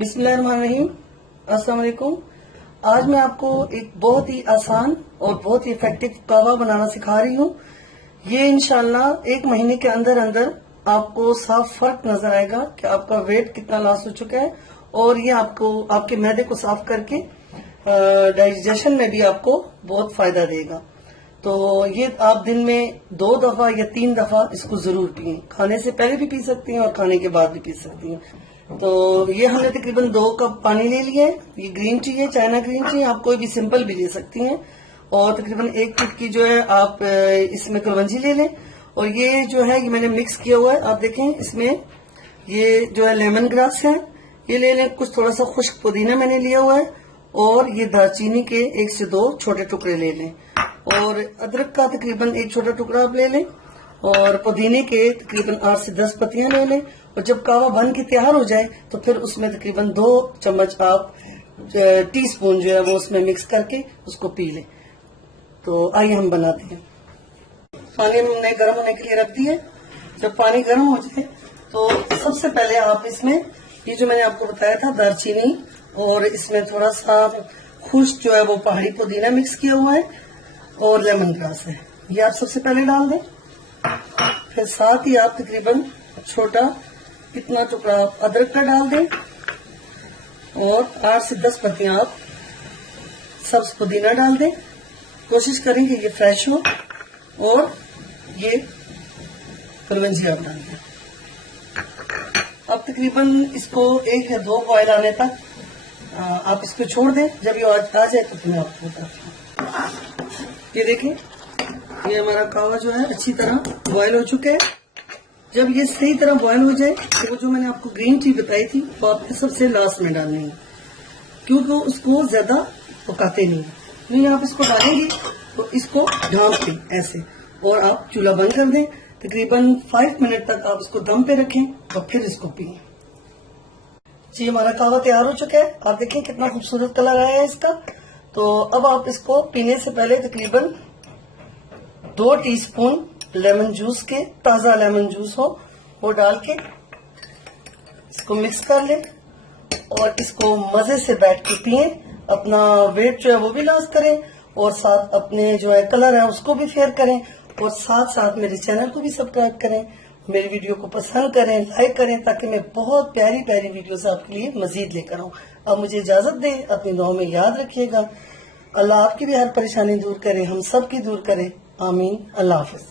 बिस्मिल्लाहिर्रहमानिर्रहीम। अस्सलाम वालेकुम। आज मैं आपको एक बहुत ही आसान और बहुत ही इफेक्टिव कहवा बनाना सिखा रही हूँ। ये इंशाल्लाह 1 महीने के अंदर अंदर आपको साफ फर्क नजर आएगा कि आपका वेट कितना लॉस हो चुका है, और ये आपको आपके मैदे को साफ करके डाइजेशन में भी आपको बहुत फायदा देगा। तो ये आप दिन में 2 दफा या 3 दफा इसको जरूर पिए। खाने से पहले भी पी सकती हैं और खाने के बाद भी पी सकती हैं। तो ये हमने तकरीबन 2 कप पानी ले लिया है। ये ग्रीन टी है, चाइना ग्रीन टी। आप कोई भी सिंपल भी ले सकती हैं। और तकरीबन 1 फुट की जो है आप इसमें कलवंजी ले लें। और ये जो है ये मैंने मिक्स किया हुआ है। आप देखें इसमें ये जो है लेमन ग्रास है, ये ले लें। कुछ थोड़ा सा खुश्क पुदीना मैंने लिया हुआ है, और ये दालचीनी के 1 से 2 छोटे टुकड़े ले लें। और अदरक का तकरीबन 1 छोटा टुकड़ा आप ले लें, और पुदीने के तकरीबन 8 से 10 पत्तियां ले लें। और जब कहवा बन के तैयार हो जाए तो फिर उसमें तकरीबन 2 चम्मच आप टीस्पून जो है वो उसमें मिक्स करके उसको पी लें। तो आइए हम बनाते हैं। पानी हमने गर्म होने के लिए रख दिया। जब पानी गर्म हो जाए तो सबसे पहले आप इसमें ये जो मैंने आपको बताया था दालचीनी, और इसमें थोड़ा सा खुश्क जो है वो पहाड़ी पुदीना मिक्स किया हुआ है, और लेमन ग्रास है, ये आप सबसे पहले डाल दें। फिर साथ ही आप तकरीबन छोटा इतना टुकड़ा आप अदरक का डाल दें, और 8 से 10 पत्तियां आप सब्ज पुदीना डाल दें। कोशिश करें कि ये फ्रेश हो, और ये कलवंजी आप डाल दें। अब तकरीबन इसको 1 या 2 बॉयल आने तक आप इसको छोड़ दें। जब ये आ जाए तो फिर मैं आपको बताती हूँ। ये देखें, ये हमारा कहवा जो है अच्छी तरह बॉयल हो चुका है। जब ये सही तरह बॉयल हो जाए तो वो जो मैंने आपको ग्रीन टी बताई थी वो आपको सबसे लास्ट में डालनी है, क्योंकि उसको ज्यादा पकाते नहीं है। नहीं, आप इसको डालेंगे तो इसको ढांप दें ऐसे, और आप चूल्हा बंद कर दें। तकरीबन 5 मिनट तक आप इसको दम पे रखें और फिर इसको पिए। जी, हमारा कहवा तैयार हो चुका है। आप देखें कितना खूबसूरत कलर आया है इसका। तो अब आप इसको पीने से पहले तकरीबन 2 टीस्पून लेमन जूस के, ताजा लेमन जूस हो वो डाल के इसको मिक्स कर लें, और इसको मजे से बैठ के पिए। अपना वेट जो है वो भी लॉस करें, और साथ अपने जो है कलर है उसको भी फेयर करें, और साथ साथ मेरे चैनल को भी सब्सक्राइब करें। मेरी वीडियो को पसंद करें, लाइक करें, ताकि मैं बहुत प्यारी प्यारी वीडियोस आपके लिए मजीद लेकर आऊं। अब मुझे इजाजत दें, अपनी दुआ में याद रखिएगा। अल्लाह आपकी भी हर परेशानी दूर करे, हम सब की दूर करे। आमीन। अल्लाह हाफिज।